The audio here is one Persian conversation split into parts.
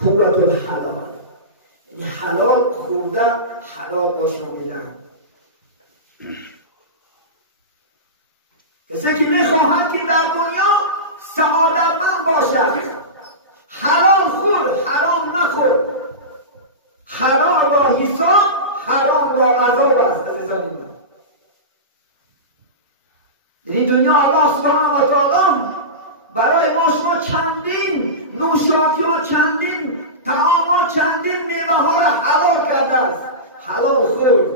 قوت الحلال، یعنی حلال خورده حلال باشامیدن. کسی که میخواهد که در دنیا سعادتمند باشد، حلال خورد، حرام نخورد. حلال را حساب، حرام را عذاب است. عزیزان من، یعنی دنیا الله سبحانه و تعالی برای ما شما چندین نوشاکی و چندین طعام و چندین میوه ها را حلال کرده است. حلال خورد،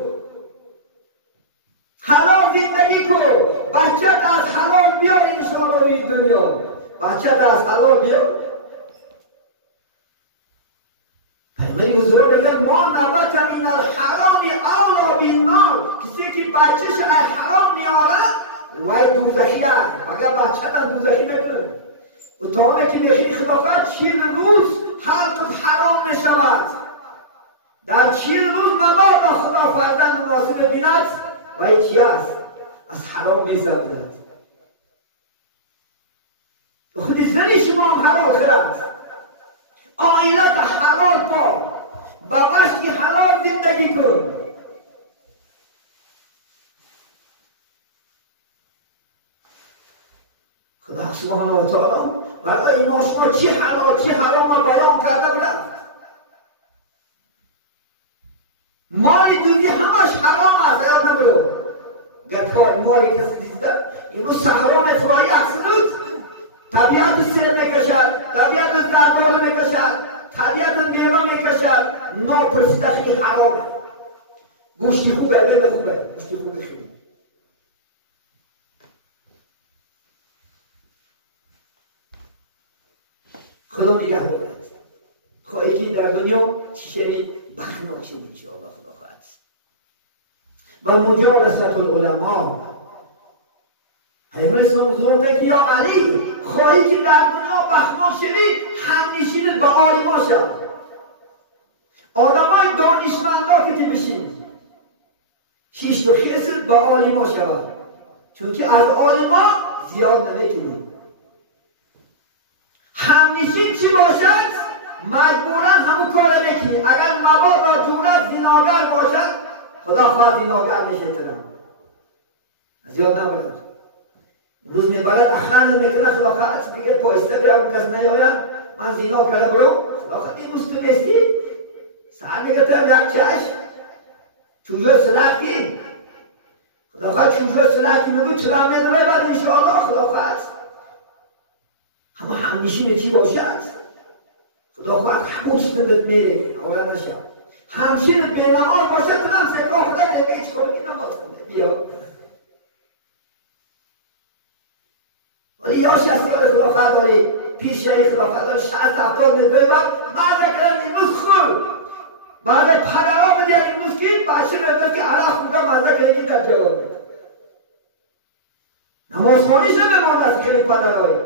حلال زندگی کن، بچه از حلال بیار انشاءالله روی دنیا. بچه از حلال بیار. پیغمبر بزرگ میگن ما نبت من الحرام اولا بالنار. کسی که بچهش از حرام میارد وای دوزخی است. اگر بچه هم دوزخی نکنه و تا که میخوای خلافت 40 روز هر طور حرام میشود. در 40 روز مبادا خدا فرزند مناسب بیند وای چی است؟ از حرام میزند. خودی زنی شما هم حلال خرد، آیلت حلال پا با مشکی حلال زندگی کن. خدا سبحانه و تعالی برای ما شما چی حلال چی حرام ما بیان کرده بودند. مال دنیا همش حرام است. یاد نبرو گرکار مالی کسی دیده اینو صحرا مفرایی اصلوت طبیعت سر میکشد، طبیعت زردار میکشد، طبیعت میوه میکشد. ناپرسیده خیلی حرامه. گوشتی خوبه، بده خوبه، گوشتی خوبه خوبه. خدا نگه دارد. خواهی که در دنیا چیزی بخناکی میشه الله خدا و مجالست العلماء. پیغمبر اسلام بزرگ که یا علی خواهی که در دنیا بخناک شوی همنشینت به عالما شد. آدمای دانشمندا که بشین شیش و خیست به عالما شود، چون که از عالما زیاد نمیتونی. همنشین چی باشد؟ مجبورا همون کار میکنی. اگر مبادا جورت زناگر باشد خدا خواه زناگر میشه ترم زیاد نباید. روز میبرد اخران میکنه خلاقات دیگه پایسته بیام کس نیاید من زینا کرده برو خلاقات این مستمیستی سر میگتم یک چشم چوجه سلاکی خلاقات چوجه سلاکی میگو چرا میدوه بعد انشاءالله خلاقات همه همیشه چی باشد خدا خواهد همون چیزت میره اولا نشد همشین بینهار باشد کنم سکا خدا دیگه چی کنه که نمازنده بیا یا شخصیات خلافت داری پیش شایی خلافت داری 60-70 متر بعد من بکنم امروز خور بعد پدرها بدیم امروز که بچه نمیده که عرق خودم مزده کنگی در جواب نمازخانی شده بمانده از خیلی پدرهایی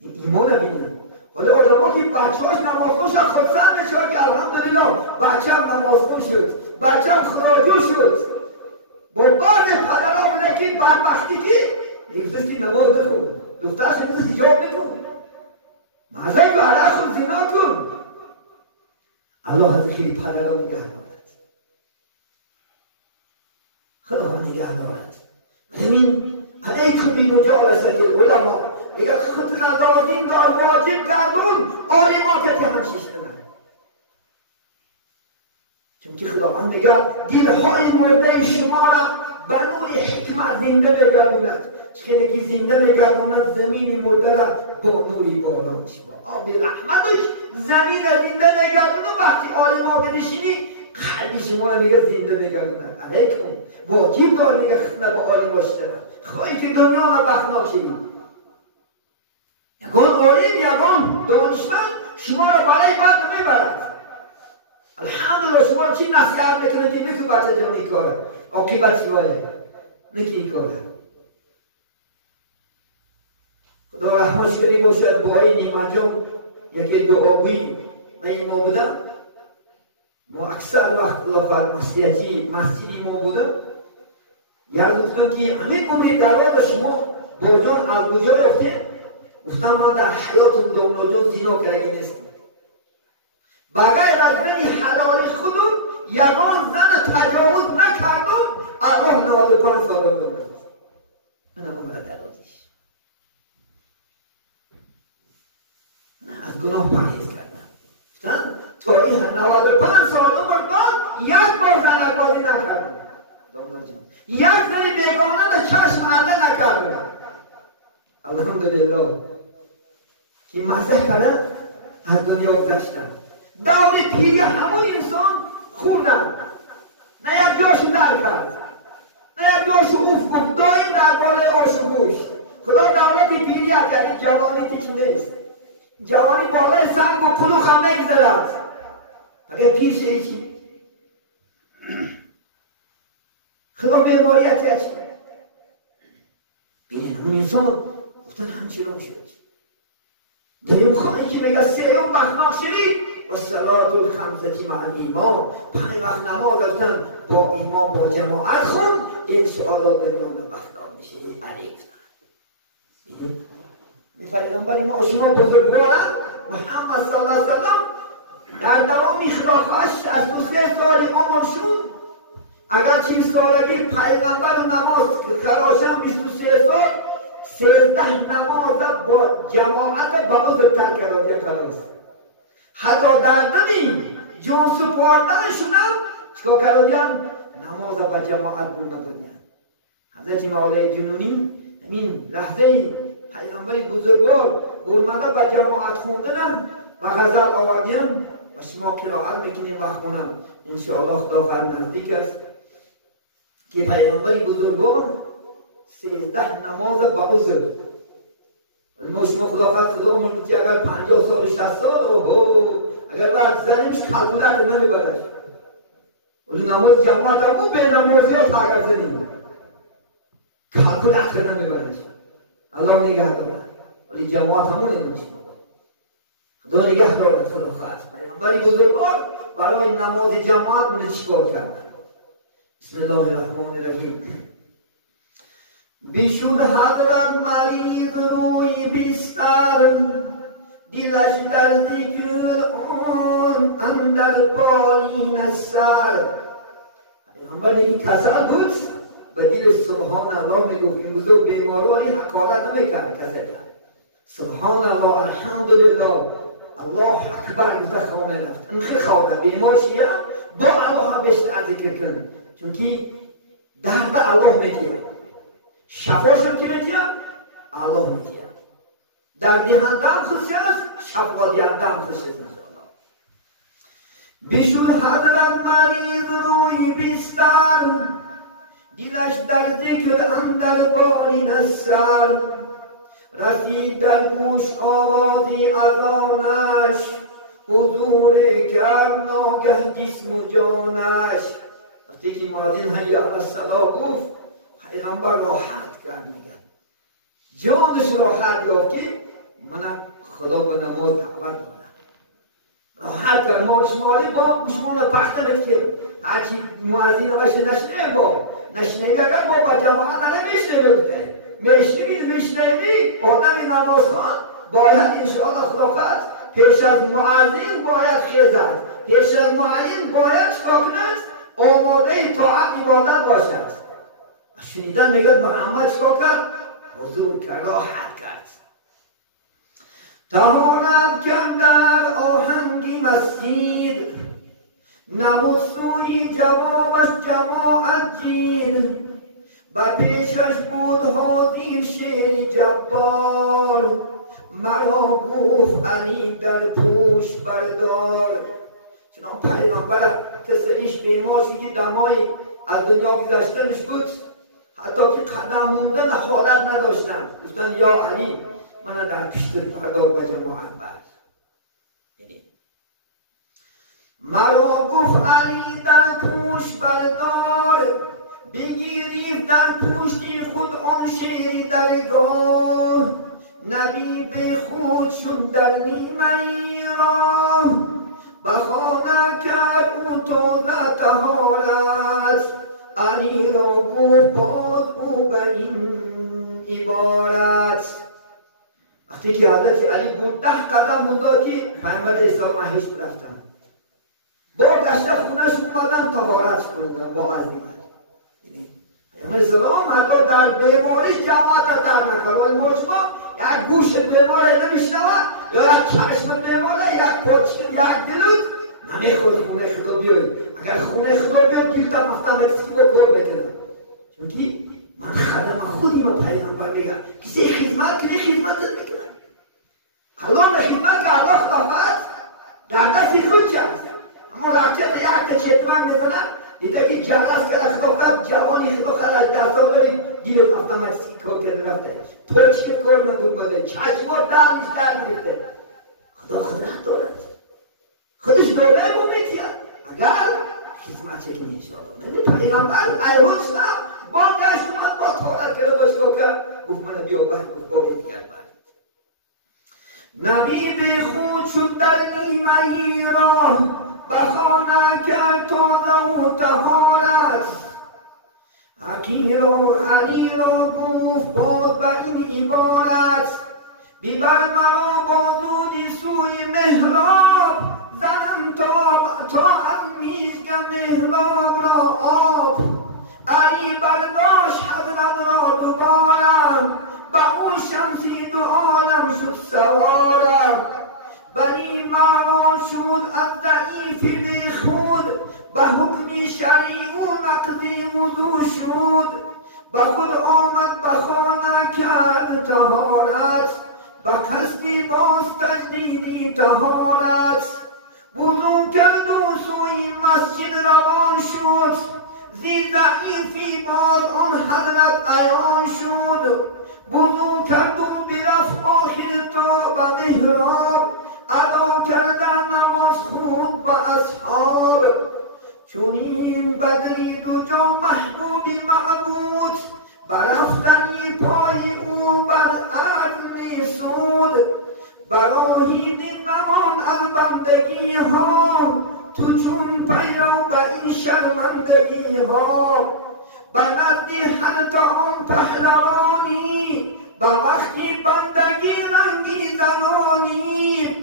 ایمان بینیم. حالا آدم که بچه هاش نمازخون شد خودسن میشه که الحمدلله بچه هم نمازخون شد بچه هم خراجو شد با بعد پدرها بده که بدبختی که یک کسی نماز بخون دخترش امروز حجاب میکن مزه که عرق خود زنا کن الله از خیلی پدرها نگه دارد خدا نگه دارد. همین علیکم بمجالست العلماء اگر خود نزادین دار واجب کردون عالما که همشیش کنن چون که خداوند میگه دلهای مرده شما را به نور حکمت زنده بگردوند. خیلی که زنده بگردوند زمین مرده را با نوری بالا آب رحمتش زمین را زنده بگردوند. وقتی عالما بنشینی قلب شما را میگه زنده بگردوند. علیکم واجب دار میگه خدمت با عالم شدن خواهی که دنیا را بخناک شدید. یکان عالم یکان دانشمند شما را برای باید نمیبرد. الحمدلله شما را چی نصیحت میکنه که نکو بچه جان این کاره عاقبت سوایه نکی این کاره. خدا رحمتش کنی باشد با این نیمت جان یکی دعاوی من ما بودم ما اکثر وقت لفت مسجدی ما بودم یاد گفتم که همین عمری درآمد شما با جان از کجا رفته؟ گفتم من در حیات دامنو جان زنا کرده نیستم و غیر از زنی حلال خودم یگان زن تجاوز نکردم الله نازکان ثابت دارد. من دلالش از گناه پرهیز کردم. تا این 95 سال عمر داد یک بار زنکاری نکردم. یک زن بیگانه به چشم عرضه نکردم. الحمدلله که مزه کرده از دنیا گذشتن. دور پیری همون انسان خوردن، نه یک بیاشو در کرد، نه یک بیاشو اوف گفت دایم درباره آشگوش. خدا دعوت پیری یعنی جوانی دیگه نیست. جوانی بالای سنگ و کلوخ هم نگذرد. اگر پیر شدی چی؟ خدا بیماریت یکی بینید همون انسان گفتن همچنان شد. داریم خواهی که میگه سیوم بخناق شدی و صلات الخمستی مع ایمان 5 وقت نماز هستن با ایمان با جماعت خون انشاءالله دنیا بخناق میشی. علیک پیغمبر ما شما بزرگواران محمد صلی الله علیه و سلم در دوام خلافت از 23 سال عمر شد. اگر 30 سال بیل پیغمبر و نماز خراشم 23 سال 13 نماز با جماعت با بزرگتر کردم یک خلاص. حتی در دمی جان سپاردنشون هم چکا کردیم نماز با جماعت بودن. حضرت مولا جنونی این لحظه پیغمبر بزرگوار اومده با جماعت خوندنم و غزل آوردیم و شما قرائت میکنین و خونم انشاءالله خدا فرم نزدیک است که پیغمبر بزرگوار 13 نماز با بزرگ ما شما خدا فرد خدا ملتی اگر 50 سال 60 سال اگر باید زنیمش خلقودت نمیبرد ولی نماز جماعت هم به نمازی ها ساگر زنیم خلقودت نمیبرد. الله نگه دارد ولی جماعت همون نمیشه. خدا نگه دارد. خدا فرد ولی بزرگوار برای نماز جماعت من چیکار کرد؟ بسم الله الرحمن الرحیم. بشد حضرت مریض روی بستر دلش در ذکر آن اندر بالین سر. پیغمبر این کسل بود و دل سبحان الله میگفت این روزو بیمارایی حقارت نمیکرد کسل. سبحان الله الحمدلله الله اکبر گفته خانه رفت. این خیلی خوابه بیمار شیعه با الله هم بیشتر ذکر کن چونکه درد الله میگیره شفاشم که میگیره الله میگیره. درد دهنده هم خوشی است شفا دهنده هم خوشی است. بشد حضرت مریض روی بستر دلش در ذکر اندر بالین سر. رسید در گوش آوازی اذانش حضور کرد ناگه جسم و جانش. وقتی که مؤذن حی علی الصلاة گفت پیغمبر راحت کرد میگه جانش راحت یافت که من خدا به نماز دعوت دارم. راحت کرد ما شمالی با گوشمون پخته بکرد هرچی مؤذن باشه نشنیم با نشنیمی اگر ما با جماعت نمیشنیم میشنیمی آدم نماز خوان باید انشاءالله خدا فرد پیش از مؤذن باید خیزد پیش از مؤذن باید چکا کند آماده طاعت عبادت باشد. شنیدن میگه محمد چکا کرد حضور کرد راحت کرد. طهارت کرد در آهنگی مسجد نمود سوی جوابش جماعت دید و پیشش بود حاضر شیر جبار مرا گفت علی در پوش بردار. چنان پیغمبر کسریش بیمارشی که دمای از دنیا گذشتنش بود حتی که قدم موندن حالت نداشتن گفتن یا علی من در پیشتر بردار به جماعت برد. مرا گفت علی در پوش بردار بگیرید در پشتی خود آن شیر درگاه نبی به خود شد در نیمه راه بخانه کرد او تازه طهارت علی را گفت باز او به این عبارت. وقتی که حضرت علی بود 10 قدم بودا که محمد اسلام محشت رفتن برگشته خونهش اومدن طهارت کردن با عزیمت. اسلام حتی در بیماریش جماعت در نکرد. ولی مجمع یک گوش بیماره نمیشنوه یا یک چشم بیماره یک پچ یک دلوک نمیخواد خونه خدا بیاید. اگر خونه خدا بیاید گیرتم افتم ارسی با کار بکنم. چونکی من خدم خودی من پیغمبر میگم کسی خدمت کنی خدمتت میکنم. حالا خدمت که الله خدافت در دستی خود چند ملاقات یک چیتمان میکنم دیده که جلس کرده خدافت جوانی خدا خدا از دستا داری گیرت افتم از سیکا کرده رفته توچ که کار ندود بده چشمات درمیش در میفته خدا دارد خودش داده مومیتیه اگر خدمت کنیش داده پیغمبر ایهود شدم با گشت اومد با طارت کرده باشتا کرد گفت من بیا گفت بارید کرد نبی به خود شد در نیمه ای راه بخانه کرد تازه و طهارت حقیر و علی را گفت باد به این عبارت ببر مرا با دودی سوی محراب زنم تا از میزگم محراب را آب علی برداشت حضرت را دوباره به او شمسی دو عالم شد سوارم ولی مرا شد از ضعیف به خود به حکم شرعی او مقضی وضو شد به خود آمد به خانه کرد طهارت به کسبی باز تجدیدی طهارت وضو کرد و سوی مسجد روان شد زی ضعیفی باز آن حضرت عیان شد وضو کرد و برفت آخر تا به محراب ادا کردن نماز خود به اصحاب چون این بدری دو جا محبوبی معبود برفتنی پای او بر عدل سود براهی دین نمان از بندگی ها تو چون پیرو به این شرمندگی ها بلدی حتی آن پهلوانی به وقتی بندگی رنگی زمانی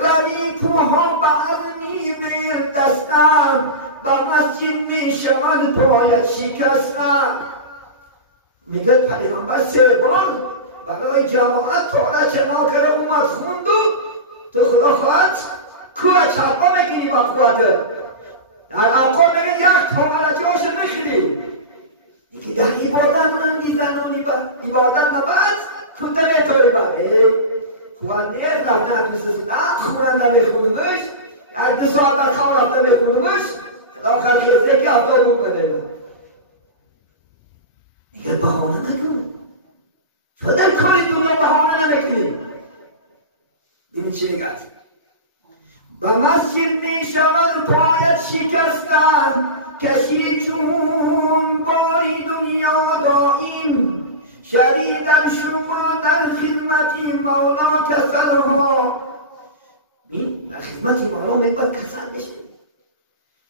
روی کوها به عظمی به دستم به مسجد می شود پایت شکستم میگه پیغمبر سه بار برای جماعت تارت ناکره اومد خوند و تو خدا خواهد کوه چپا بگیری با قوته در آقا میگه یک تاملتی هاشو بخیری یکی در عبادت رنگی زنانی عبادت نبود کده میتاری قوت نیست رفته نتونسته خوننده بخونمش هر 2 ساعت بعد خواه رفته بخونمش تا خرکسته که افتا بود بده میگه بهانه نکن تو در کاری دنیا بهانه نمیکنی دیدیم چی میگه و مسجد می شود پایت شکستن کشی چون باری دنیا دائم شریدن شما در خدمتی مولا کسل ها در خدمتی مولا میباید کسل بشه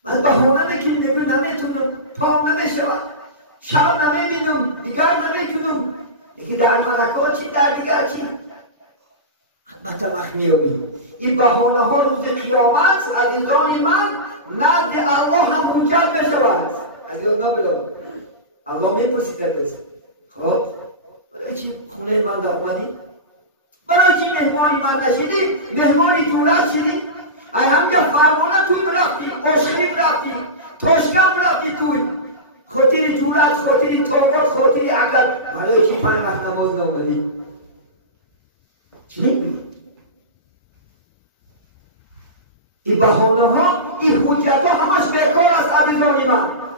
من بهانه نکنی نگو نمیتونم پام نمیشود شب نمیبینم دیگر نمیتونم یکی در ملکات چی در دیگر چی خدمت وقت میابی این بهانه ها روز قیامت عزیزان من نزد الله هم حجت بشود از یاد نبلا الله میپرسید درست خب برای چی خونه من در اومدی؟ برای چی مهمانی من نشدی؟ مهمانی دولت شدی؟ ای هم یا فرمانه توی برفتی باشخیب رفتی توشکم رفتی توی خاطری دولت خاطری توبت خاطری عقل برای چی 5 وقت نماز ناومدی؟ چی نمیدونی؟ این بهانه ها این حجت ها همش بیکار است عزیزان من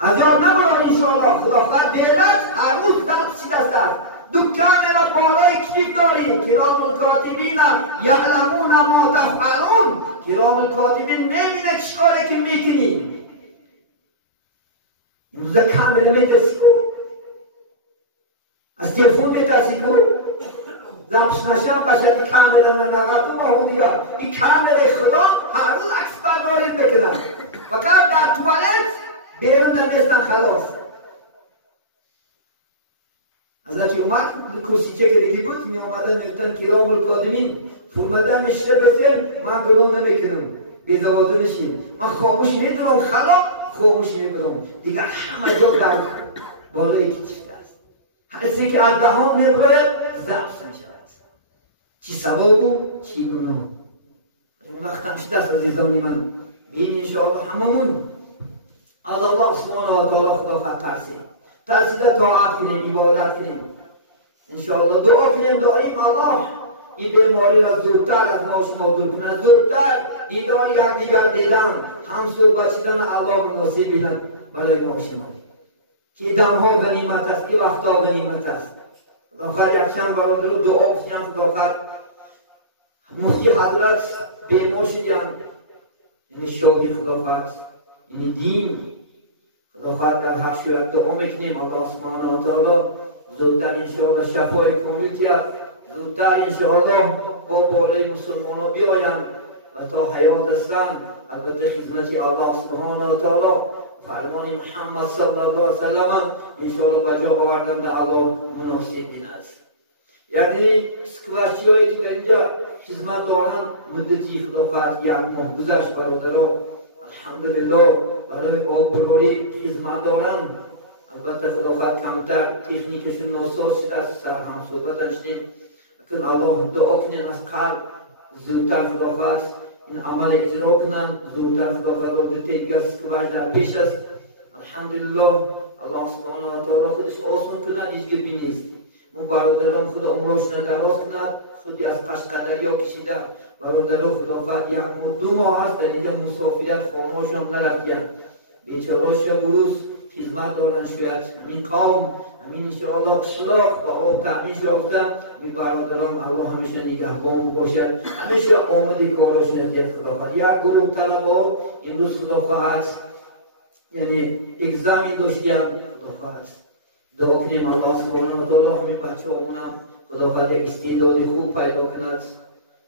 از یاد نبرا انشاءالله خدا خواهد بیدت عروض دست است دکان را بالای کیف داریم کرام الکاتبین یعلمون ما تفعلون کرام الکاتبین میبینه چیکاره که میکنیم روزه کاملا میترسی کو از تلفن میترسی کو لبس نشم باشد کاملا نقدم با اون دیگر این کاملا خدا هر روز عکس برداری بکنن فقط در توالت بیرون دمیستن خلاص حضرت عمر کرسی چه که دیگه بود می آمدن میگفتن کرام الکاتبین فرمودم اشتباه بسیم من گناه نمیکنم بی‌زبان نشین من خاموش میدونم خلاق خاموش میدونم دیگه همه جا در بالای کشیده است هرچی که از دهان میبراید ضبط میشود چی ثواب و چی گناه اون وقت همش دست عزیزان من این انشاءالله هممون از الله سبحانه و تعالی خدا ترسیم ترسیده طاعت کنیم عبادت کنیم انشاءالله دعا کنیم دائم الله این بیماری را زودتر از ما شما دور کنه زودتر این دعا یکدیگر دیدن همسو بچیدن الله مناسب بیدن برای ما شما که دمها غنیمت است این وقتا غنیمت است آخر یکشن برادر دعا بسیم آخر مفتی حضرت بیمار شدیم یعنی شاگی خداوند یعنی دین خداوند در هر صورت دعا میکنیم الله سبحانه و تعالی زودتر انشاءالله شفای کامل کرد زودتر انشاءالله با بالای مسلمان ها بیایند و تا حیات هستند البته خدمتی الله سبحانه و تعالی فرمان محمد صلی الله علیه وسلم انشاءالله بجا آوردن الله مناسب بین است یعنی سکوشی هایی که در اینجا خدمت دارند مدتی خداوند یک ماه گذشت برادرها الحمدلله برای آبراری خدمت دارند البته خداوند کمتر تکنیکشون ناساز شده است سر هم صحبت داشتیم چون الله دعا کنین از قلب زودتر خداوند این عمل اجرا کنند زودتر خداوند آدته دیگر سکوش در پیش است الحمدلله الله سبحانه و تعالی خودش آسان کنند هیچ گپی نیست ما برادران خدا عمرشون دراز کند خودی از قشقدریا کشیده برادران خداوند یک ماه دو ماه هست در اینجا مسافرت خانه‌هاشون هم نرفتند بیچاره‌هاش بروز خدمت دارن شاید همین قوم همین انشاءالله قشلاق و آب تأمین یافتن این برادران الله همیشه نگهبان باشد همیشه آمده کاراش نتیجه خداوند یک گروه طلبا امروز خداوند یعنی اگزامی داشتیم خداوند دعا کنیم الله سبحانه و تعالی همین بچه‌هامون هم خداوند یک استعداد خوب پیدا کند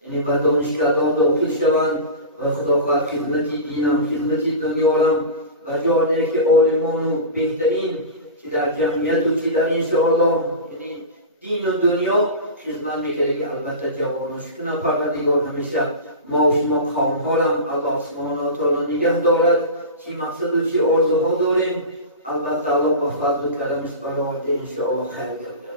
یعنی به دانشگاه‌ها داخل شوند و خداوند خدمت دینم خدمت دنیا هم و جاده که عالمان و بهترین که در جمعیت و که در انشاءالله یعنی دین و دنیا خدمت میکرده که البته جواناش کنه پروردگار همیشه ما و شما قوم ها هم الله سبحانه و تعالی نگه دارد چی مقصد و چی آرزوها داریم البته الله با فضل و کرمش برای انشاءالله خیر گرداند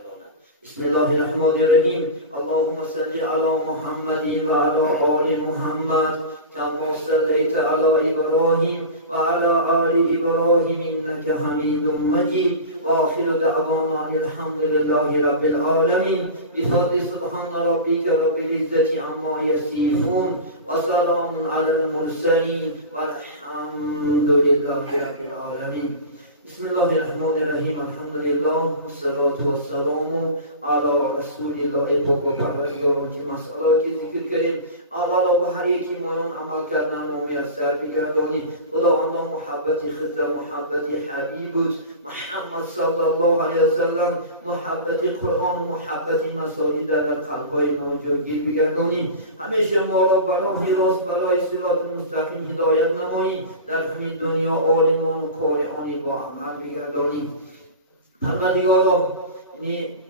بسم الله الرحمن الرحیم اللهم صل علی محمد و علی آل محمد كما صليت على إبراهيم وعلى آل إبراهيم إنك حميد مجيد وآخر دعوانا الحمد لله رب العالمين بفضل سبحان ربك رب العزة عما يصفون وسلام على المرسلين والحمد لله رب العالمين بسم الله الرحمن الرحیم الحمد لله والصلاة والسلام على رسول الله پاک و پروردگار که مسئله که ذکر کردیم اولا به هر یکی مایان عمل کردن و میسر بگردانیم خدا آنها محبت خود محبت حبیب بود محمد صلی الله علیه وسلم محبت قرآن و محبت مساجد در قلب‌های ما جایگیر بگردانیم همیشه ما را برای راست برای صراط مستقیم هدایت نماییم در همین دنیا عالمان و قارئانی با عمل بگردانیم پروردگارا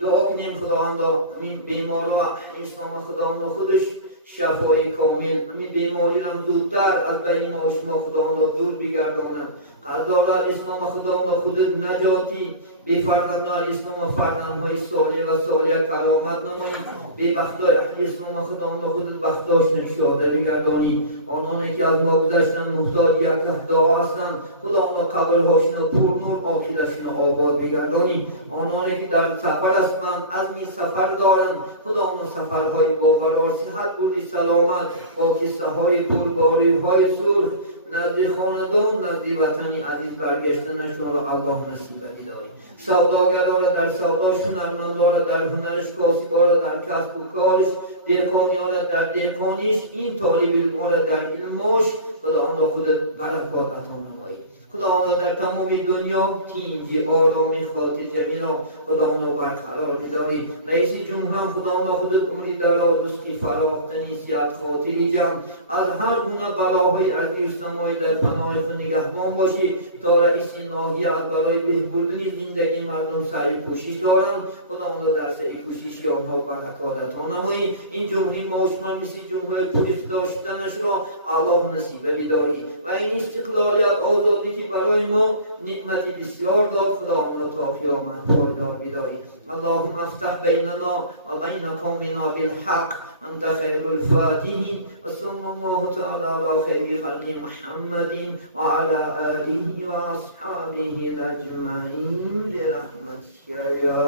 دعا کنیم خداوندا همین بیمارا اسلام خداوندا خودش شفای کامل همین بیماری را زودتر از بین ما شما خداوندا دور بگردانند هزار اسلام خداوندا خود نجاتی بی فرزندان اسلام فرزندهای صالح و صالح کرامت نمایید بی بختای اسلام خداوندا خود بختاش نشاده بگردانی آنانی که از ما گذشتن محتاج یک دعا هستند خداوندا قبرهاشون پر نور عاقبتشون آباد بگردانی آنانی که در سفر هستند از این سفر دارند خداوند سفرهای باقرار صحت بودی سلامت با کیسه های پر باری های سرخ نزد خاندان نزد وطنی عزیز برگشتنشون را الله نصیب بداری سوداگران در سوداش هنرمندان در هنرش کاسبان در کسب و کارش دهقانیان در دهقانیش این طالب علمان در علماش خداوند خود برکات عطا نمایی خداوند در تمام دنیا تینج آرامی خاطر جمیلا خداوند برقرار بداری رئیس جمهورم خداوند خود عمری دراز رزقی فراخ تنیسیت خاطری جمع از هر گونه بلاهای از اسلامای در پناه نگهبان باشی داره این ناگیان برای بهبودی زندگی مردم سعی کوشش دارن. خداوند در سعی کوشش آنها برکت عطا نمایی. این جمهوری ماشما مثل جمهوری پلیس داشتنش را الله نصیب بداری و این استقلالیت آزادی که برای ما نعمت بسیار داد خداوند تا قیامت پایدار بداری. اللهم افتح بیننا و بین قومنا بالحق انت خیر الفاتحین و صلی الله تعالی علی خیر خلق محمد و علی آله و اصحابه اجمعین برحمتک یا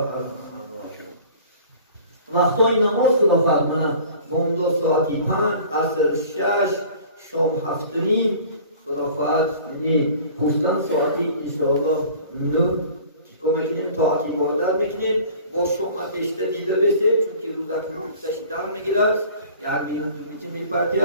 ارحم الراحمین. وقتای نماز خدا فرمانم بامداد ساعتی 5 عصر 6 شام 7:30 خدا فرد یعنی گفتن ساعتی انشاءالله 9 کمک کنیم طاعت عبادت میکنیم با شما بیشتر دیده بشه چون که روزک رو در میگیرد یعنی میتونیم میپردیم